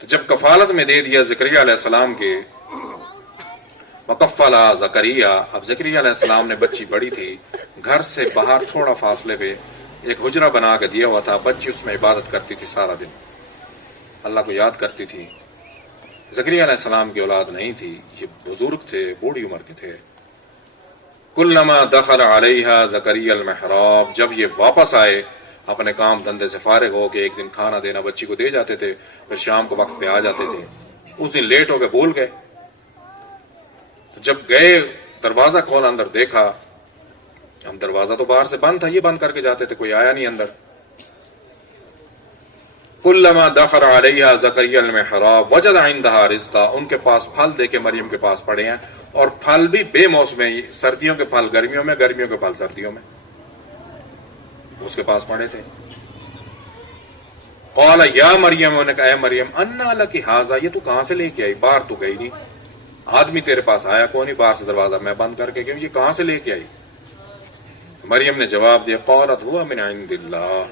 تو جب کفالت میں دے دیا زکریا علیہ السلام کے، وکفلا زکریا، اب زکریا علیہ السلام نے، بچی بڑی تھی، گھر سے باہر تھوڑا فاصلے پہ ایک حجرہ بنا کے دیا ہوا تھا، بچی اس میں عبادت کرتی تھی سارا دن، اللہ کو یاد کرتی تھی۔ زکریا علیہ السلام کی اولاد نہیں تھی، یہ بزرگ تھے، بوڑھی عمر کے تھے۔ کلما دخل علیہا زکریا المحراب، جب یہ واپس آئے اپنے کام دھندے سے فارغ ہو کے، ایک دن کھانا دینا بچی کو دے جاتے تھے، پھر شام کو وقت پہ آ جاتے تھے، اس دن لیٹ ہو کے بھول گئے۔ جب گئے دروازہ کھولا، اندر دیکھا، ہم دروازہ تو باہر سے بند تھا، یہ بند کر کے جاتے تھے، کوئی آیا نہیں اندر۔ کلما دخل علیہا زکریا المحراب وجد عندها رزقا، ان کے پاس پھل دے کے مریم کے پاس پڑے ہیں، اور پھل بھی بے موسم، سردیوں کے پھل گرمیوں میں، گرمیوں کے پھل سردیوں میں اس کے پاس پڑے تھے۔ قال یا مریم، انہوں نے کہا اے مریم، انا لک ھذا، یہ تو کہاں سے لے کے آئی؟ باہر تو گئی نہیں، آدمی تیرے پاس آیا کون نہیں، باہر سے دروازہ میں بند کر کے گئی، یہ کہاں سے لے کے آئی؟ مریم نے جواب دیا، قالت هو من عند اللہ،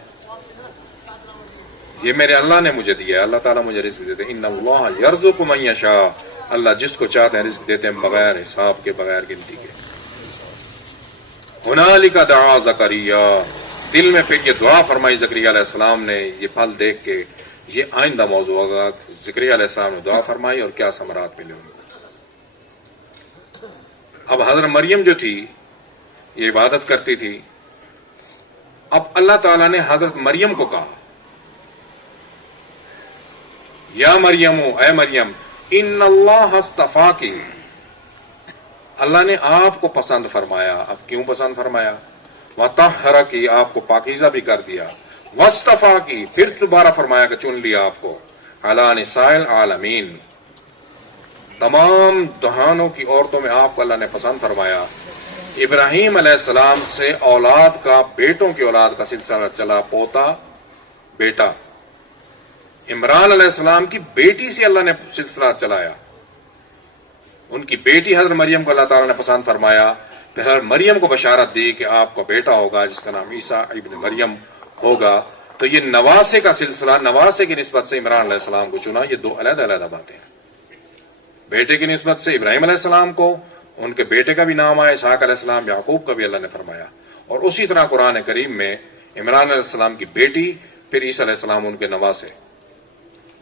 یہ میرے اللہ نے مجھے دیا ہے، اللہ تعالیٰ مجھے رزق دیتے ہیں۔ ان اللہ یرزق من یشاء، اللہ جس کو چاہتے ہیں رزق دیتے ہیں بغیر حساب کے، بغیر گنتی کے۔ ہنالک دعا زکریا، دل میں پھر یہ دعا فرمائی زکریا علیہ السلام نے، یہ پھل دیکھ کے، یہ آئندہ موضوع ہوگا، زکریا علیہ السلام نے دعا فرمائی اور کیا ثمرات ملے ان کو۔ اب حضرت مریم جو تھی یہ عبادت کرتی تھی، اب اللہ تعالیٰ نے حضرت مریم کو کہا، یا مریم، اے مریم، ان اللہ اصطفاکی، اللہ نے آپ کو پسند فرمایا۔ اب کیوں پسند فرمایا؟ وطہرکی، آپ کو پاکیزہ بھی کر دیا، واصطفاکی، پھر دوبارہ فرمایا کہ چن لیا آپ کو، علی نساء العالمین، تمام جہانوں کی عورتوں میں آپ کو اللہ نے پسند فرمایا۔ ابراہیم علیہ السلام سے اولاد کا، بیٹوں کی اولاد کا سلسلہ چلا، پوتا بیٹا۔ عمران علیہ السلام کی بیٹی سے اللہ نے سلسلہ چلایا، ان کی بیٹی حضرت مریم کو اللہ تعالیٰ نے پسند فرمایا، پھر حضرت مریم کو بشارت دی کہ آپ کا بیٹا ہوگا جس کا نام عیسیٰ ابن مریم ہوگا۔ تو یہ نواسے کا سلسلہ، نواسے کی نسبت سے عمران علیہ السلام کو چنا، یہ دو علیحدہ علیحدہ باتیں ہیں۔ بیٹے کی نسبت سے ابراہیم علیہ السلام کو، ان کے بیٹے کا بھی نام آیا، اسحاق علیہ السلام، یعقوب کا بھی اللہ نے فرمایا، اور اسی طرح قرآن کریم میں عمران علیہ السلام کی بیٹی، پھر عیسیٰ علیہ السلام ان کے نواسے،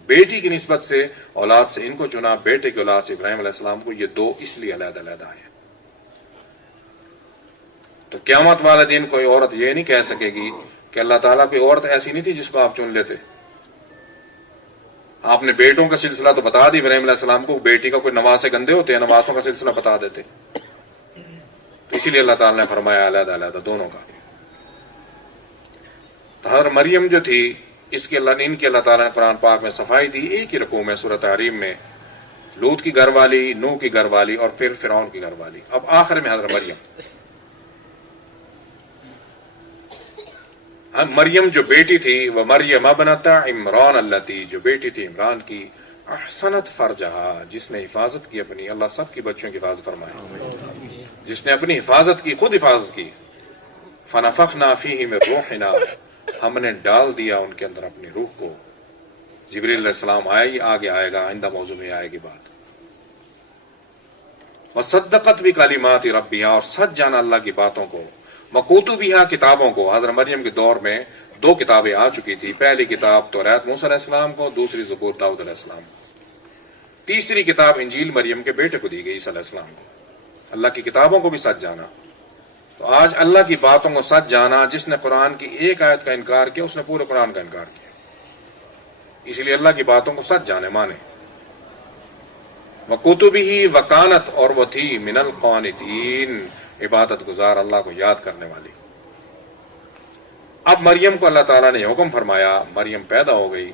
بیٹی کی نسبت سے اولاد سے ان کو چنا، بیٹے کی اولاد سے ابراہیم علیہ السلام کو، یہ دو اس لیے علیحدہ علیحدہ ہیں۔ تو قیامت والے دن کوئی عورت یہ نہیں کہہ سکے گی کہ اللہ تعالیٰ کوئی عورت ایسی نہیں تھی جس کو آپ چن لیتے۔ آپ نے بیٹوں کا سلسلہ تو بتا دی ابراہیم علیہ السلام کو، بیٹی کا کوئی نواسے گندے ہوتے ہیں، نواسوں کا سلسلہ بتا دیتے، تو اسی لیے اللہ تعالیٰ نے فرمایا علیحدہ علیحدہ دونوں کا۔ تو حضرت مریم جو تھی، اس کی اللہ، ان کی اللہ تعالیٰ نے قرآن پاک میں صفائی دی، ایک ہی رکوع میں سورۃ حریم میں، لوط کی گھر والی، نوح کی گھر والی، اور پھر فرعون کی گھر والی، اب آخر میں حضرت مریم جو بیٹی تھی، وہ مریم ابنت عمران التی، جو بیٹی تھی عمران کی، احسنت فرجہا، جس نے حفاظت کی اپنی، اللہ سب کی بچوں کی حفاظت فرمائے، جس نے اپنی حفاظت کی، خود حفاظت کی، فنفخنا فیہ من روحنا، ہم نے ڈال دیا ان کے اندر اپنی روح کو۔ جبریل علیہ السلام آئے، یہ آگے آئے گا، آئندہ موضوع میں آئے گی بات۔ وصدقت بکلمات ربہا، اور سچ جانا اللہ کی باتوں کو، وکتبہا، کتابوں کو۔ حضرت مریم کے دور میں دو کتابیں آ چکی تھی، پہلی کتاب توریت موسیٰ علیہ السلام کو، دوسری زبور داؤد علیہ السلام کو، تیسری کتاب انجیل مریم کے بیٹے کو دی گئی، عیسیٰ علیہ السلام کو۔ اللہ کی کتابوں کو بھی سچ جانا۔ تو آج اللہ کی باتوں کو سچ جانا، جس نے قرآن کی ایک آیت کا انکار کیا، اس نے پورے قرآن کا انکار کیا، اسی لیے اللہ کی باتوں کو سچ جانے، مانے۔ وَكُتُبِهِ، وکانت، اور وہ تھی من القانتین، عبادت گزار، اللہ کو یاد کرنے والی۔ اب مریم کو اللہ تعالیٰ نے یہ حکم فرمایا، مریم پیدا ہو گئی،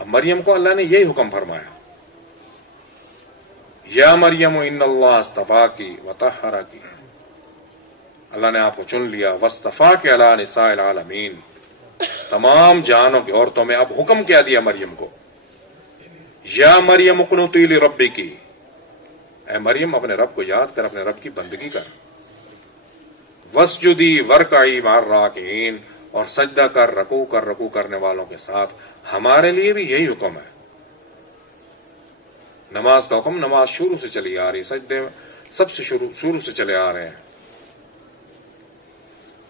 اب مریم کو اللہ نے یہی حکم فرمایا، یا مریم ان اللہ اصطفاکی وطہرکی، اللہ نے آپ کو چن لیا، واصطفاک علی نساء العالمین، تمام جہانوں کی عورتوں میں۔ اب حکم کیا دیا مریم کو، یا مریم اقنتی لربکی، اے مریم اپنے رب کو یاد کر، اپنے رب کی بندگی کر، واسجدی ورکعی مع الراکعین، اور سجدہ کر، رکوع کرنے والوں کے ساتھ۔ ہمارے لیے بھی یہی حکم ہے، نماز کا حکم نماز شروع سے چلی آ رہی، سجدے سب سے شروع سے چلے آ رہے ہیں.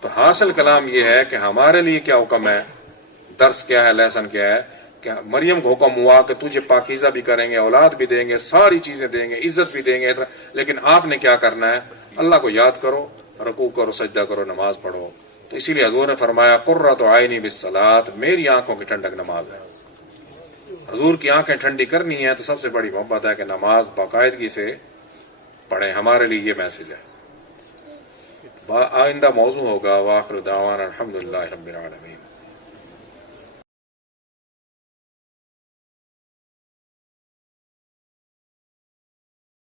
تو حاصل کلام یہ ہے کہ ہمارے لیے کیا حکم ہے، درس کیا ہے، لیسن کیا ہے کہ مریم کو حکم ہوا کہ تجھے پاکیزہ بھی کریں گے، اولاد بھی دیں گے، ساری چیزیں دیں گے، عزت بھی دیں گے، لیکن آپ نے کیا کرنا ہے، اللہ کو یاد کرو، رکوع کرو، سجدہ کرو، نماز پڑھو. تو اسی لیے حضور نے فرمایا قرۃ عینی بالصلاۃ، میری آنکھوں کی ٹھنڈک نماز ہے. حضور کی آنکھیں ٹھنڈی کرنی ہے تو سب سے بڑی محبت ہے کہ نماز باقاعدگی سے پڑھیں. ہمارے لیے یہ میسج ہے. آئندہ موضوع ہوگا وآخر دعوانا الحمدللہ رب العالمین.